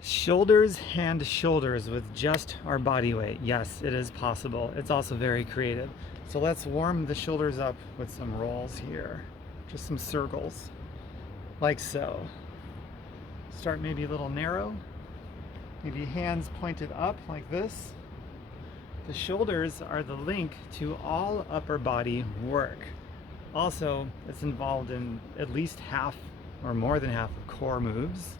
Shoulders and shoulders with just our body weight. Yes, it is possible. It's also very creative. So let's warm the shoulders up with some rolls here. Just some circles, like so. Start maybe a little narrow. Maybe hands pointed up like this. The shoulders are the link to all upper body work. Also, it's involved in at least half or more than half of core moves.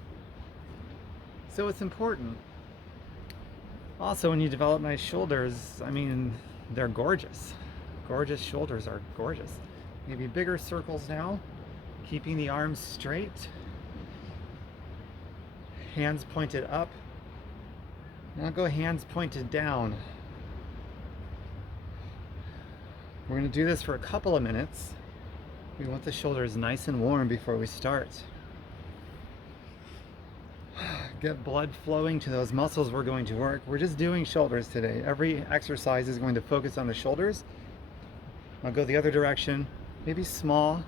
So it's important. Also, when you develop nice shoulders, I mean, they're gorgeous. Gorgeous shoulders are gorgeous. Maybe bigger circles now, keeping the arms straight. Hands pointed up. Now go hands pointed down. We're going to do this for a couple of minutes. We want the shoulders nice and warm before we start. Get blood flowing to those muscles we're going to work. We're just doing shoulders today. Every exercise is going to focus on the shoulders. I'll go the other direction, maybe small,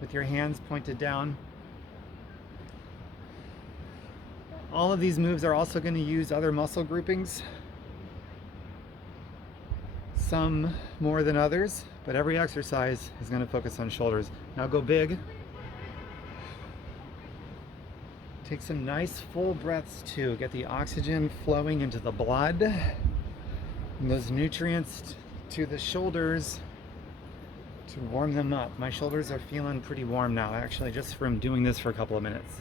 with your hands pointed down. All of these moves are also going to use other muscle groupings. Some more than others, but every exercise is going to focus on shoulders. Now go big. Take some nice full breaths too. Get the oxygen flowing into the blood and those nutrients to the shoulders to warm them up. My shoulders are feeling pretty warm now, actually, just from doing this for a couple of minutes.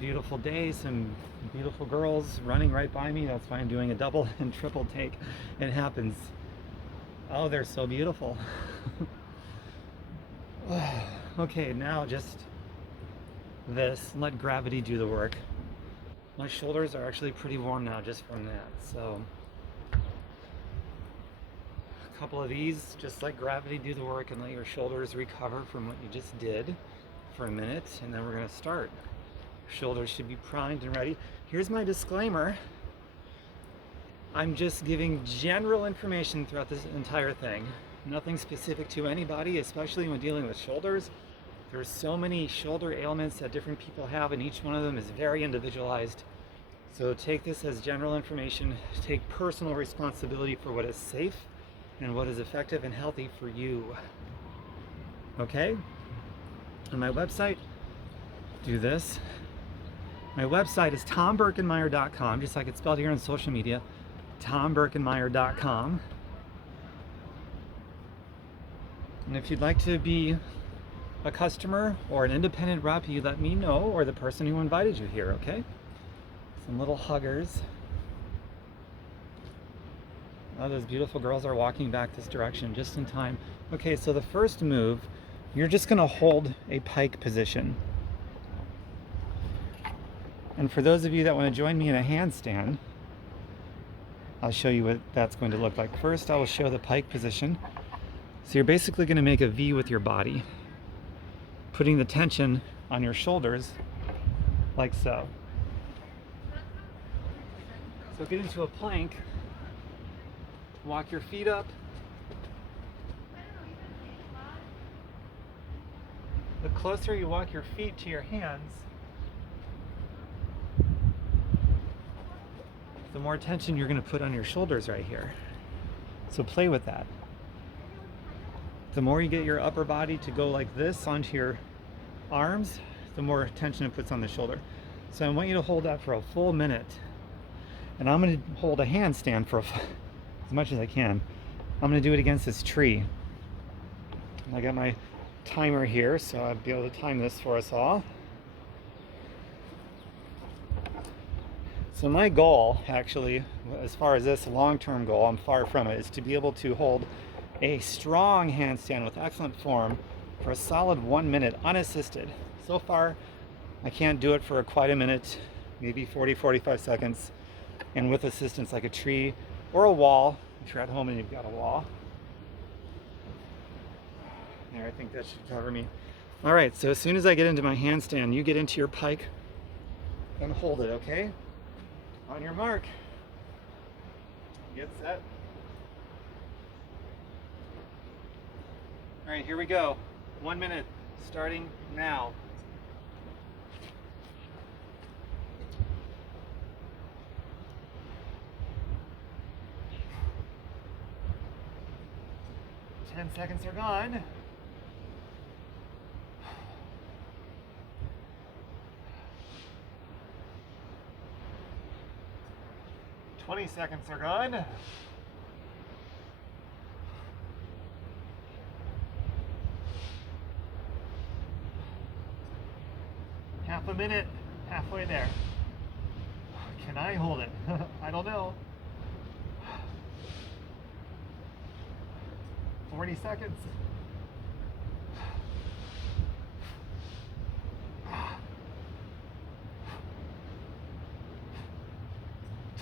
Beautiful day, some beautiful girls running right by me. That's why I'm doing a double and triple take. It happens. Oh, they're so beautiful. Okay, now just this. Let gravity do the work. My shoulders are actually pretty warm now just from that. So a couple of these, just let gravity do the work and let your shoulders recover from what you just did for a minute, and then we're going to start. Shoulders should be primed and ready. Here's my disclaimer. I'm just giving general information throughout this entire thing. Nothing specific to anybody, especially when dealing with shoulders. There's so many shoulder ailments that different people have, and each one of them is very individualized. So take this as general information. Take personal responsibility for what is safe and what is effective and healthy for you. Okay? On my website, do this. My website is tomberkenmeyer.com, just like it's spelled here on social media, tomberkenmeyer.com. And if you'd like to be a customer or an independent rep, you let me know, or the person who invited you here, okay? Some little huggers. Oh, those beautiful girls are walking back this direction just in time. Okay, so the first move, you're just gonna hold a pike position. And for those of you that want to join me in a handstand, I'll show you what that's going to look like. First, I will show the pike position. So you're basically going to make a V with your body, putting the tension on your shoulders like so. So get into a plank, walk your feet up. The closer you walk your feet to your hands, the more tension you're going to put on your shoulders right here. So play with that. The more you get your upper body to go like this onto your arms, the more tension it puts on the shoulder. So I want you to hold that for a full minute. And I'm going to hold a handstand for as much as I can. I'm going to do it against this tree. I got my timer here, so I'll be able to time this for us all. So my goal, actually, as far as this long-term goal, I'm far from it, is to be able to hold a strong handstand with excellent form for a solid 1 minute unassisted. So far, I can't do it for quite a minute, maybe 40-45 seconds, and with assistance like a tree or a wall, if you're at home and you've got a wall. There, I think that should cover me. All right, so as soon as I get into my handstand, you get into your pike and hold it, okay? On your mark, get set. All right, here we go. 1 minute. Starting now. Ten seconds are gone. 20 seconds are gone. Half a minute, halfway there. Can I hold it? I don't know. 40 seconds.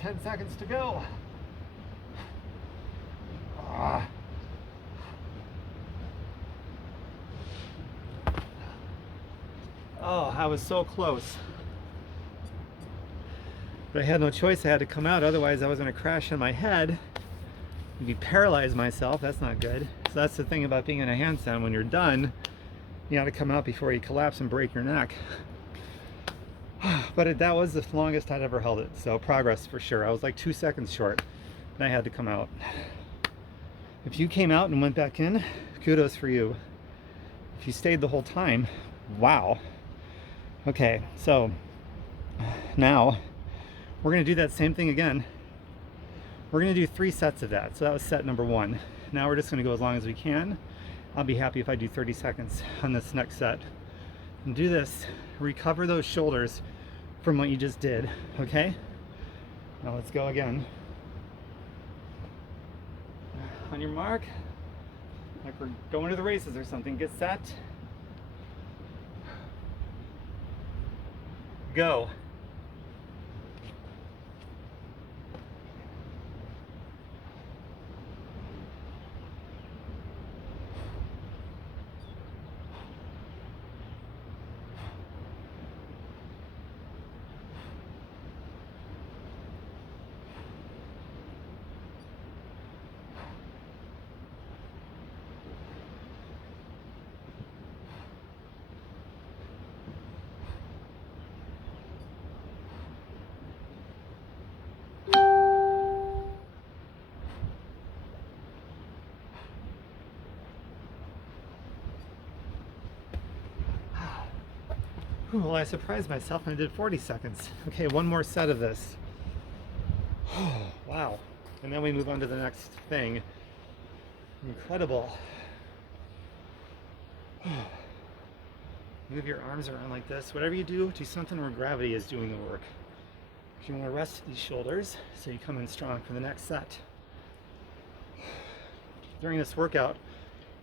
10 seconds to go. Oh, I was so close. But I had no choice. I had to come out. Otherwise, I was going to crash on my head. Maybe paralyze myself. That's not good. So that's the thing about being in a handstand. When you're done, you got to come out before you collapse and break your neck. But that was the longest I'd ever held it. So progress for sure. I was like 2 seconds short, and I had to come out. If you came out and went back in, kudos for you. If you stayed the whole time, wow. Okay, so now we're going to do that same thing again. We're going to do 3 sets of that. So that was set number 1. Now we're just going to go as long as we can. I'll be happy if I do 30 seconds on this next set. And do this. Recover those shoulders from what you just did. Okay? Now let's go again. On your mark, like we're going to the races or something. Get set. Go. Well, I surprised myself and I did 40 seconds. Okay, one more set of this. Oh, wow. And then we move on to the next thing. Incredible. Move your arms around like this. Whatever you do, do something where gravity is doing the work. You want to rest these shoulders so you come in strong for the next set. During this workout,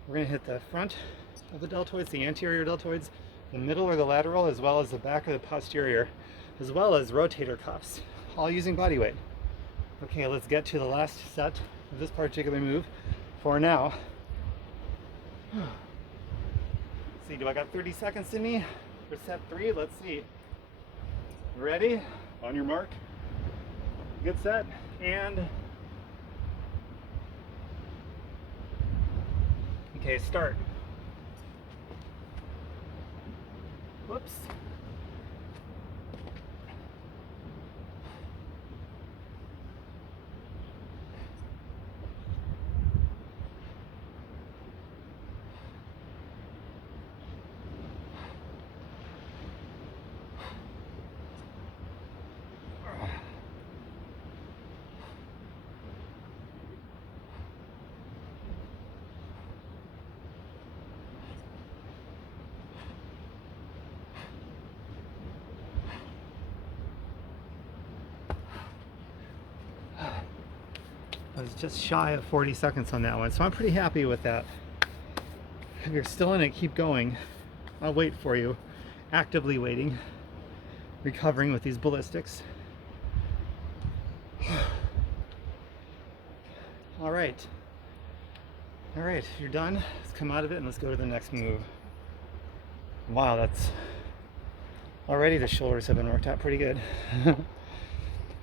we're going to hit the front of the deltoids, the anterior deltoids, the middle or the lateral, as well as the back of the posterior, as well as rotator cuffs, all using body weight. Okay, let's get to the last set of this particular move for now. Let's see, do I got 30 seconds in me for set 3? Let's see. Ready? On your mark. Good set. And okay, start. Whoops. I was just shy of 40 seconds on that one, so I'm pretty happy with that. If you're still in it, keep going. I'll wait for you. Actively waiting. Recovering with these ballistics. All right. All right, you're done. Let's come out of it and let's go to the next move. Wow, that's... Already the shoulders have been worked out pretty good. All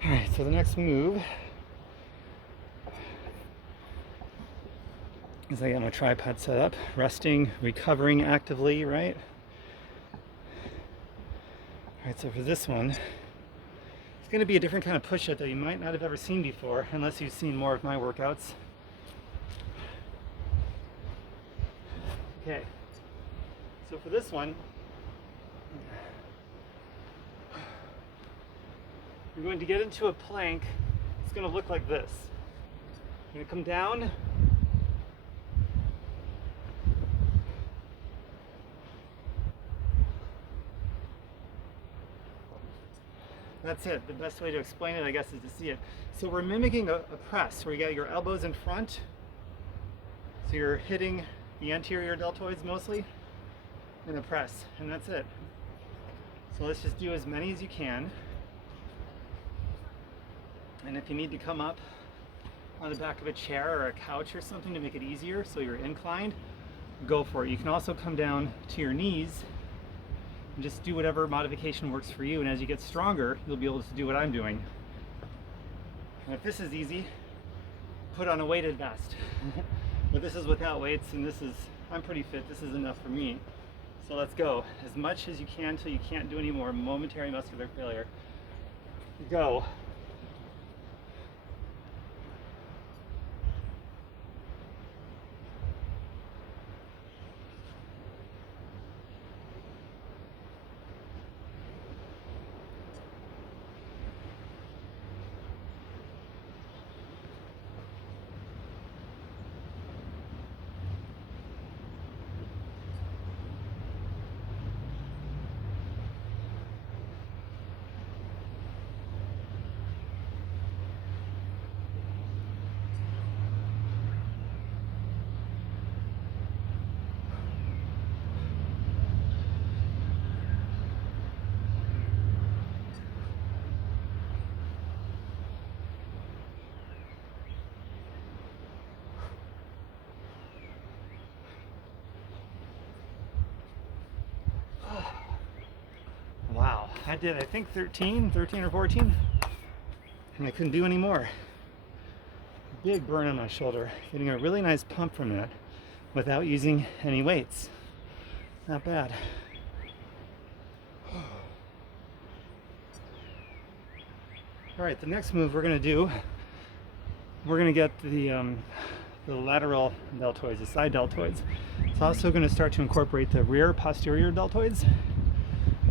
right, so the next move as I get my tripod set up, resting, recovering actively, right? All right, so for this one, it's going to be a different kind of push-up that you might not have ever seen before, unless you've seen more of my workouts. Okay, so for this one, you're going to get into a plank. It's going to look like this. You're going to come down. That's it. The best way to explain it, I guess, is to see it. So we're mimicking a press where you got your elbows in front. So you're hitting the anterior deltoids mostly in a press, and that's it. So let's just do as many as you can. And if you need to come up on the back of a chair or a couch or something to make it easier so you're inclined, go for it. You can also come down to your knees and just do whatever modification works for you, and as you get stronger, you'll be able to do what I'm doing. And if this is easy, put on a weighted vest. But this is without weights, and this is, I'm pretty fit, this is enough for me. So let's go. As much as you can until you can't do any more. Momentary muscular failure. Go. Wow, I did, I think 13 or 14, and I couldn't do any more. Big burn on my shoulder, getting a really nice pump from that without using any weights. Not bad. All right, the next move we're gonna do, we're gonna get the lateral deltoids, the side deltoids. It's also gonna start to incorporate the rear posterior deltoids,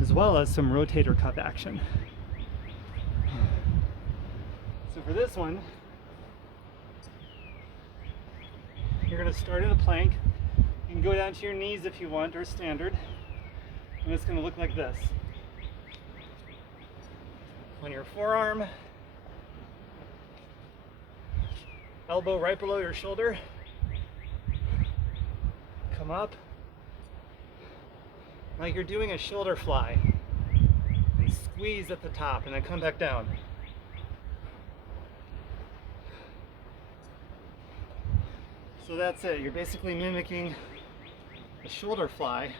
as well as some rotator cuff action. So for this one, you're going to start in a plank. You can go down to your knees if you want, or standard. And it's going to look like this. On your forearm, elbow right below your shoulder, come up like you're doing a shoulder fly, and squeeze at the top, and then come back down. So that's it. You're basically mimicking a shoulder fly,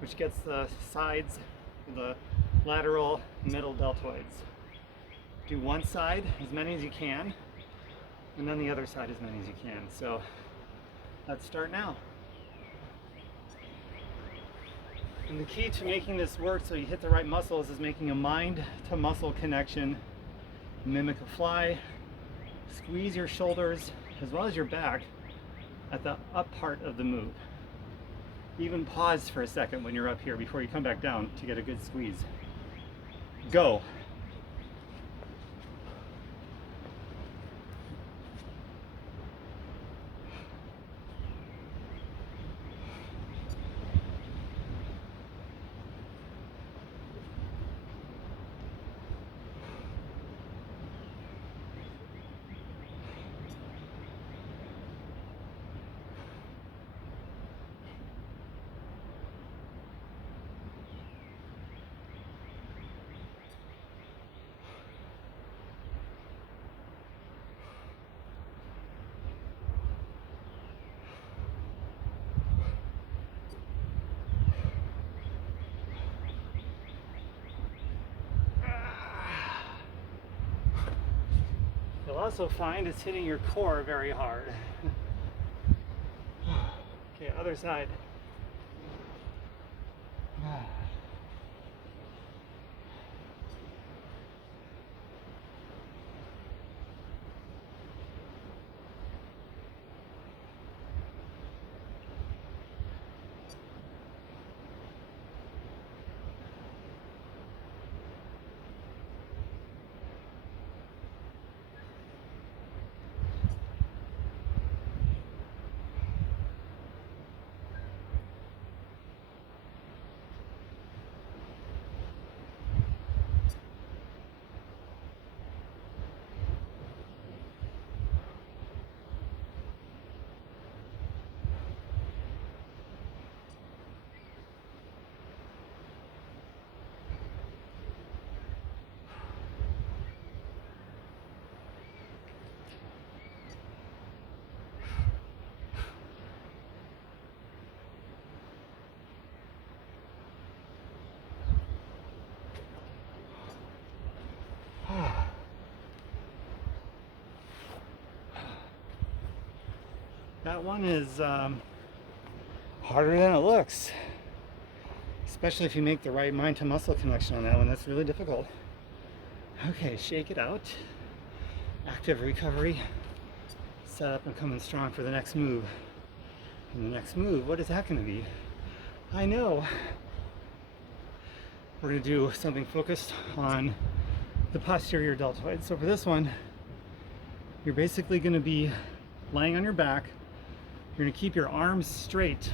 which gets the sides, the lateral, middle deltoids. Do one side as many as you can, and then the other side as many as you can. So let's start now. And the key to making this work so you hit the right muscles is making a mind to muscle connection. Mimic a fly, squeeze your shoulders as well as your back at the up part of the move. Even pause for a second when you're up here before you come back down to get a good squeeze. Go. You'll also find it's hitting your core very hard. Other side. That one is harder than it looks, especially if you make the right mind to muscle connection on that one. That's really difficult. Okay, shake it out. Active recovery. Set up and come in strong for the next move. And the next move, what is that going to be? I know. We're going to do something focused on the posterior deltoid. So for this one, you're basically going to be laying on your back. You're going to keep your arms straight.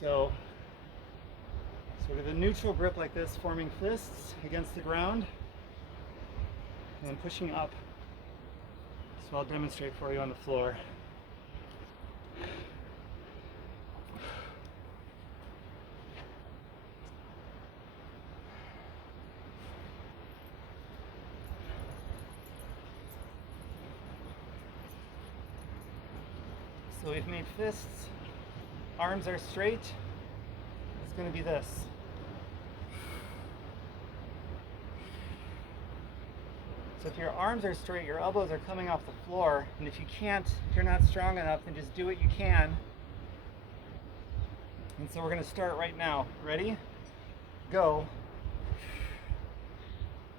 So sort of a neutral grip like this, forming fists against the ground and pushing up. So I'll demonstrate for you on the floor. So we've made fists, arms are straight. It's going to be this. So if your arms are straight, your elbows are coming off the floor, and if you can't, if you're not strong enough, then just do what you can. And so we're going to start right now. Ready? Go.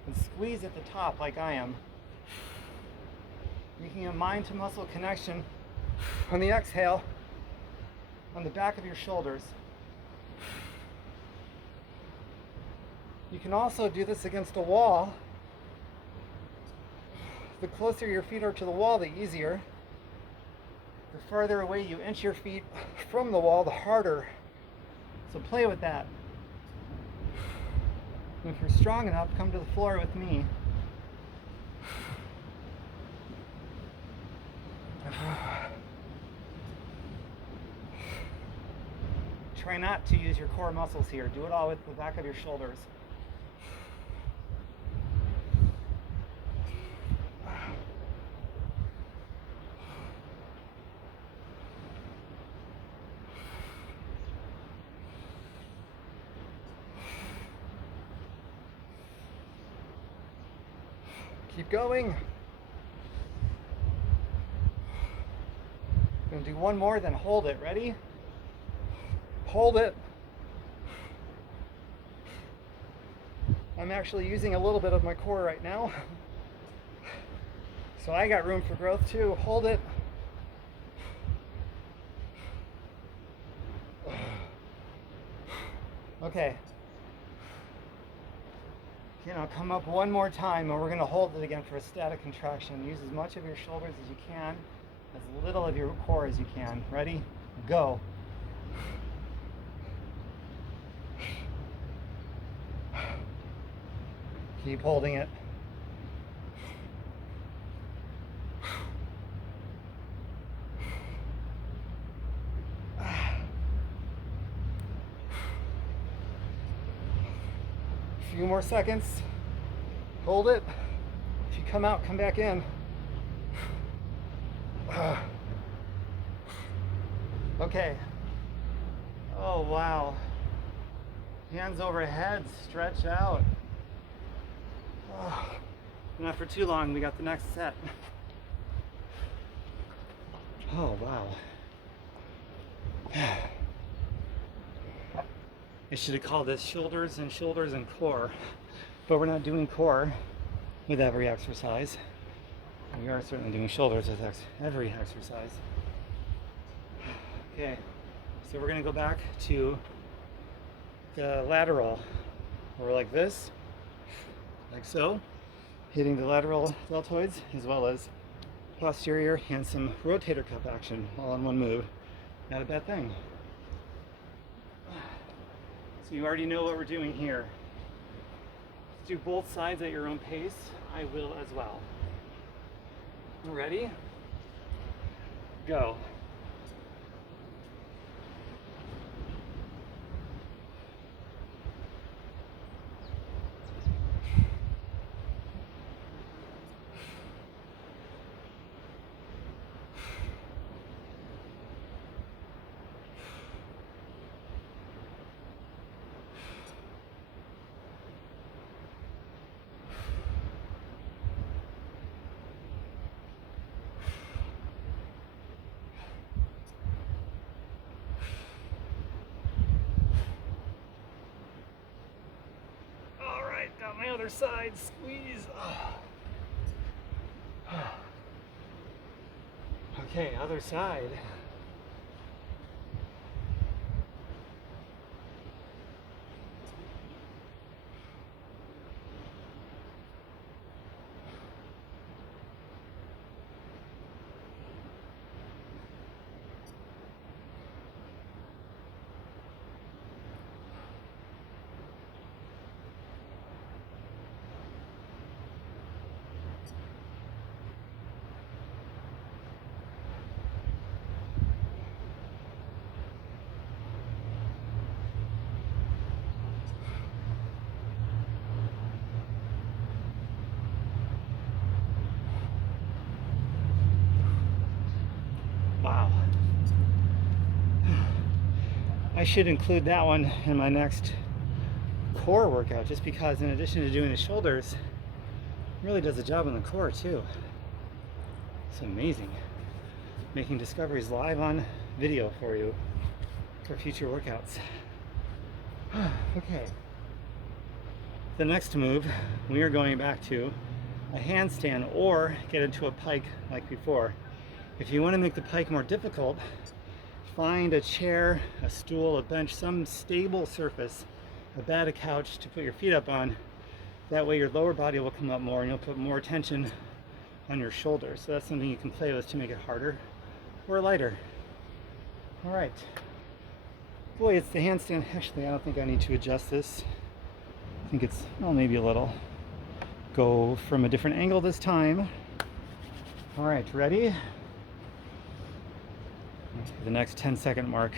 And squeeze at the top like I am. Making a mind to muscle connection on the exhale on the back of your shoulders. You can also do this against a wall. The closer your feet are to the wall, the easier. The farther away you inch your feet from the wall, the harder. So play with that. And if you're strong enough, come to the floor with me. Try not to use your core muscles here. Do it all with the back of your shoulders. Keep going. Gonna do one more, then hold it. Ready? Hold it. I'm actually using a little bit of my core right now. So I got room for growth too. Hold it. Okay. You know, come up one more time and we're going to hold it again for a static contraction. Use as much of your shoulders as you can, as little of your core as you can. Ready? Go. Keep holding it. A few more seconds. Hold it. If you come out, come back in. Okay. Oh, wow. Hands overhead, stretch out. Not for too long, we got the next set. Oh, wow. I should have called this shoulders and core, but we're not doing core with every exercise. We are certainly doing shoulders with every exercise. Okay, so we're gonna go back to the lateral. We're like this, like so, hitting the lateral deltoids as well as posterior and some rotator cuff action all in one move. Not a bad thing. So you already know what we're doing here. Let's do both sides at your own pace. I will as well. Ready? Go. Got my other side, squeeze. Okay, other side. Wow. I should include that one in my next core workout, just because in addition to doing the shoulders, it really does a job on the core too. It's amazing. Making discoveries live on video for you for future workouts. Okay. The next move, we are going back to a handstand or get into a pike like before. If you want to make the pike more difficult, find a chair, a stool, a bench, some stable surface, a bed, a couch to put your feet up on. That way your lower body will come up more and you'll put more tension on your shoulders. So that's something you can play with to make it harder or lighter. All right. Boy, it's the handstand. Actually, I don't think I need to adjust this. I think it's, well, maybe a little. Go from a different angle this time. All right, ready? The next 10-second mark.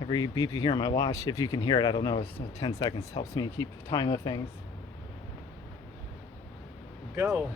Every beep you hear on my watch, if you can hear it, I don't know, it's 10 seconds helps me keep time of things. Go.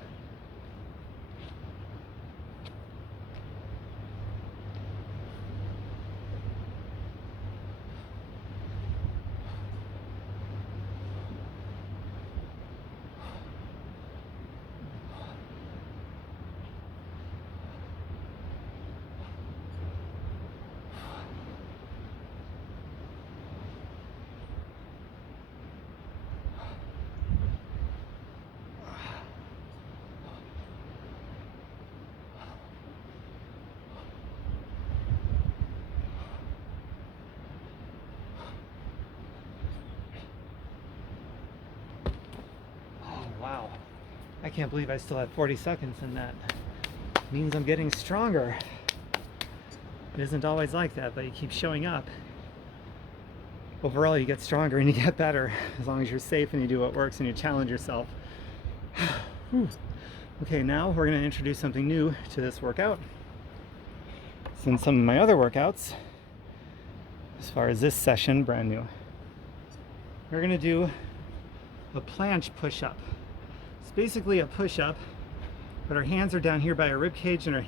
Wow, I can't believe I still had 40 seconds and that means I'm getting stronger. It isn't always like that, but you keep showing up. Overall, you get stronger and you get better as long as you're safe and you do what works and you challenge yourself. Okay, now we're going to introduce something new to this workout. Since some of my other workouts, as far as this session, brand new, we're going to do a planche push-up. It's basically a push-up, but our hands are down here by our rib cage and our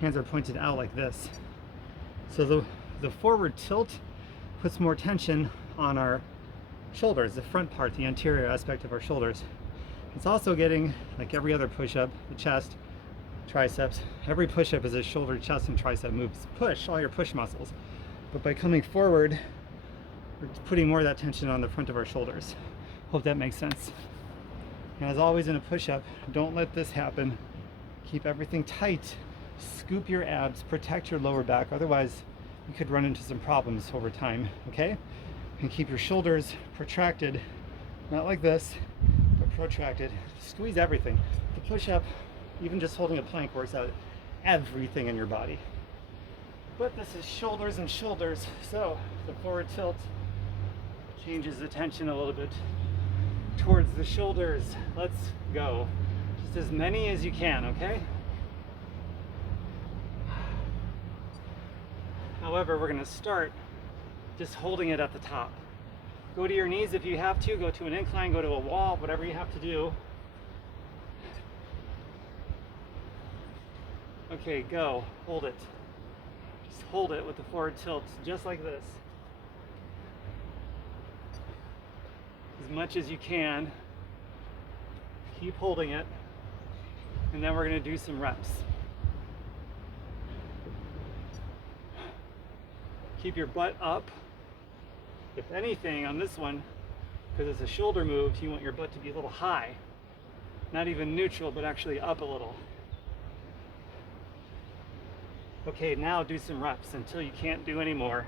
hands are pointed out like this. So the forward tilt puts more tension on our shoulders, the front part, the anterior aspect of our shoulders. It's also getting, like every other push-up, the chest triceps. Every push-up is a shoulder, chest, and tricep moves. Push all your push muscles. But by coming forward, we're putting more of that tension on the front of our shoulders. Hope that makes sense. And as always in a push-up, don't let this happen. Keep everything tight. Scoop your abs, protect your lower back. Otherwise, you could run into some problems over time, okay? And keep your shoulders protracted, not like this, but protracted. Squeeze everything. The push-up, even just holding a plank, works out everything in your body. But this is shoulders and shoulders, so the forward tilt changes the tension a little bit towards the shoulders. Let's go. Just as many as you can, okay? However, we're going to start just holding it at the top. Go to your knees if you have to, go to an incline, go to a wall, whatever you have to do. Okay, go. Hold it. Just hold it with the forward tilt, just like this. As much as you can. Keep holding it. And then we're going to do some reps. Keep your butt up. If anything, on this one, because it's a shoulder move, you want your butt to be a little high. Not even neutral, but actually up a little. Okay, now do some reps until you can't do any more.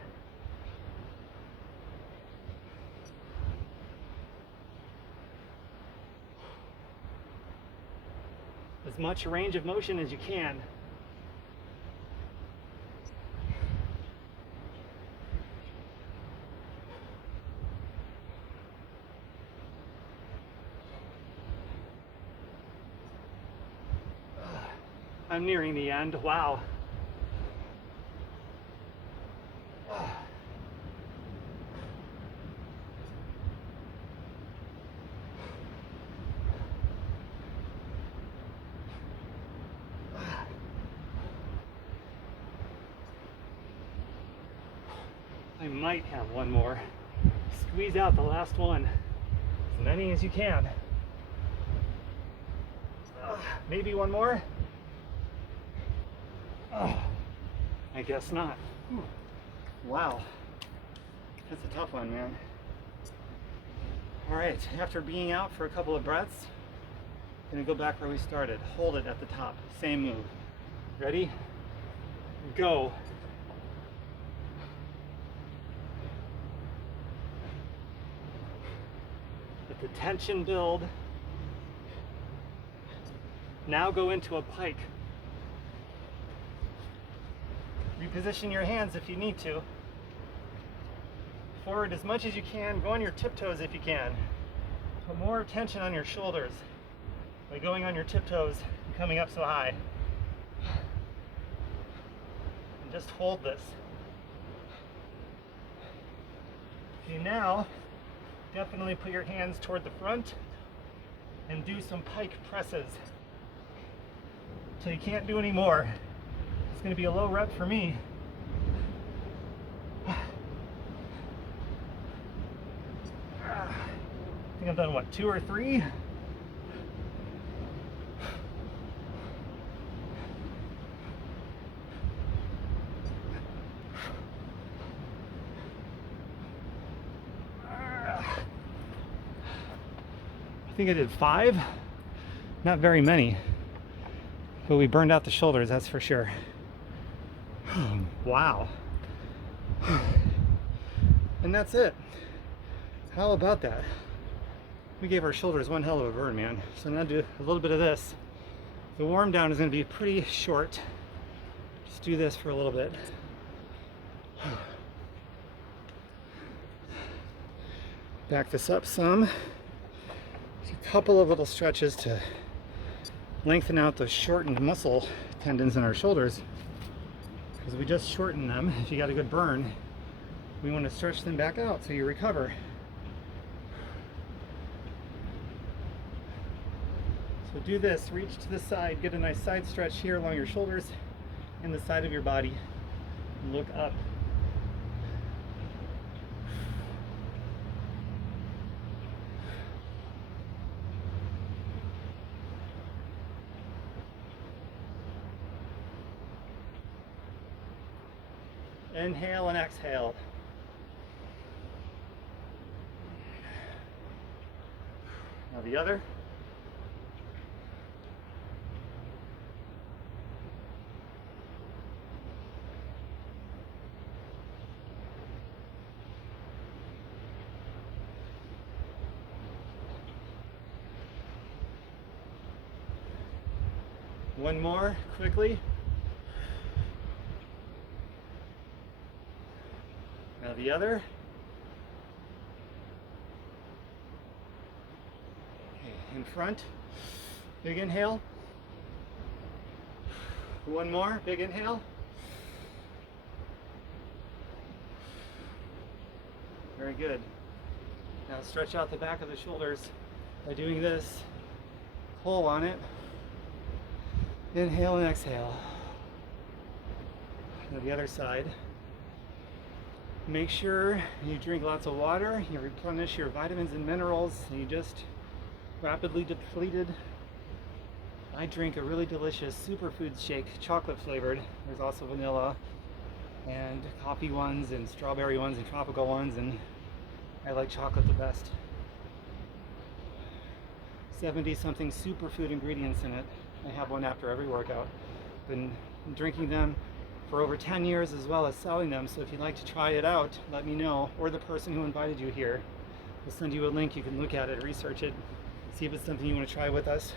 As much range of motion as you can. I'm nearing the end. Wow. I might have one more. Squeeze out the last one. As many as you can. Maybe one more? I guess not. Wow. That's a tough one, man. All right, after being out for a couple of breaths, gonna go back where we started. Hold it at the top, same move. Ready? Go. Let the tension build. Now go into a pike. Reposition your hands if you need to. Forward as much as you can. Go on your tiptoes if you can. Put more tension on your shoulders by going on your tiptoes and coming up so high. And just hold this. Okay, now definitely put your hands toward the front and do some pike presses until you can't do any more. It's going to be a low rep for me. I think I've done what, 2 or 3? I think I did 5. Not very many, but we burned out the shoulders, that's for sure. Wow. And that's it. How about that? We gave our shoulders one hell of a burn, man. So now do a little bit of this. The warm down is going to be pretty short. Just do this for a little bit. Back this up some. Just a couple of little stretches to lengthen out those shortened muscle tendons in our shoulders. Because we just shorten them. If you got a good burn, we want to stretch them back out so you recover. So do this, reach to the side, get a nice side stretch here along your shoulders and the side of your body. Look up. Inhale and exhale. Now the other. One more, quickly. Now the other. Okay, in front. Big inhale. One more, big inhale. Very good. Now stretch out the back of the shoulders by doing this. Pull on it. Inhale and exhale. Now the other side. Make sure you drink lots of water, you replenish your vitamins and minerals, and you just rapidly depleted. I drink a really delicious Superfoods shake, chocolate flavored. There's also vanilla and coffee ones and strawberry ones and tropical ones, and I like chocolate the best. 70 something superfood ingredients in it. I have one after every workout. Been drinking them for over 10 years as well as selling them, so if you'd like to try it out, let me know, or the person who invited you here. We'll send you a link, you can look at it, research it, see if it's something you want to try with us.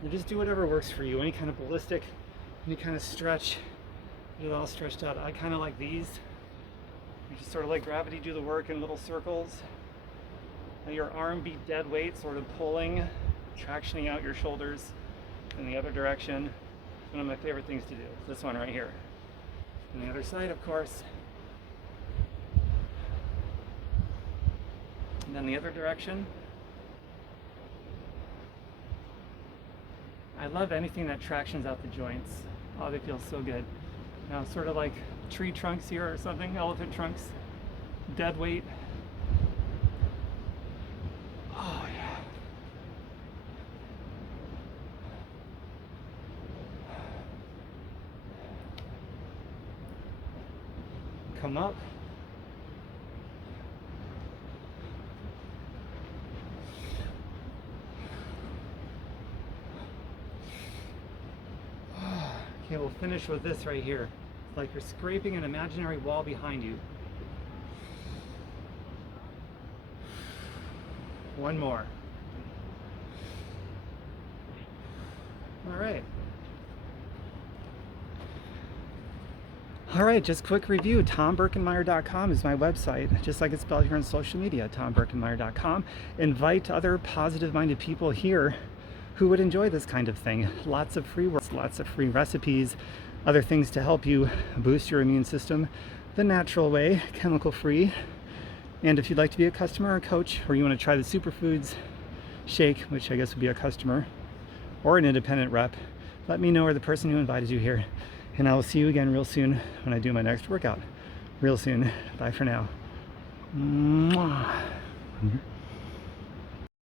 And just do whatever works for you, any kind of ballistic, any kind of stretch, get it all stretched out. I kind of like these. You just sort of let gravity do the work in little circles. Let your arm be dead weight, sort of pulling, tractioning out your shoulders in the other direction. It's one of my favorite things to do. This one right here. And the other side, of course. And then the other direction. I love anything that tractions out the joints. Oh, they feel so good. Now, sort of like tree trunks here or something, elephant trunks, dead weight. Oh, yeah. Come up. Okay, we'll finish with this right here. It's like you're scraping an imaginary wall behind you. One more. All right. All right, just quick review. TomBerkenmeyer.com is my website, just like it's spelled here on social media, TomBerkenmeyer.com. Invite other positive-minded people here who would enjoy this kind of thing. Lots of free works, lots of free recipes, other things to help you boost your immune system the natural way, chemical-free. And if you'd like to be a customer or a coach, or you want to try the Superfoods shake, which I guess would be a customer or an independent rep, let me know, or the person who invited you here. And I will see you again real soon when I do my next workout. Real soon. Bye for now. Mwah.